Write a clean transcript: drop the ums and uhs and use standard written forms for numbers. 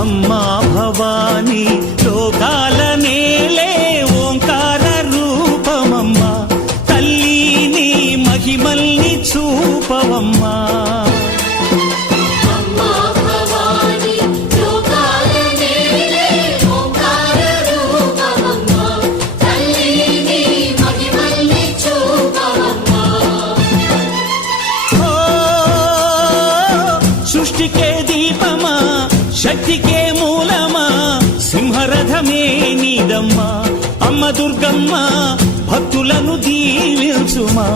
అమ్మా భవానీ లోకాల నేలే ఓంకార రూపమమ్మా తల్లి నీ మహిమల్ని చూపవమ్మా సృష్టికే దీపమా శక్తికే మూలమా సింహరథమే నీదమ్మా అమ్మ దుర్గమ్మ భక్తులను దీవించుమా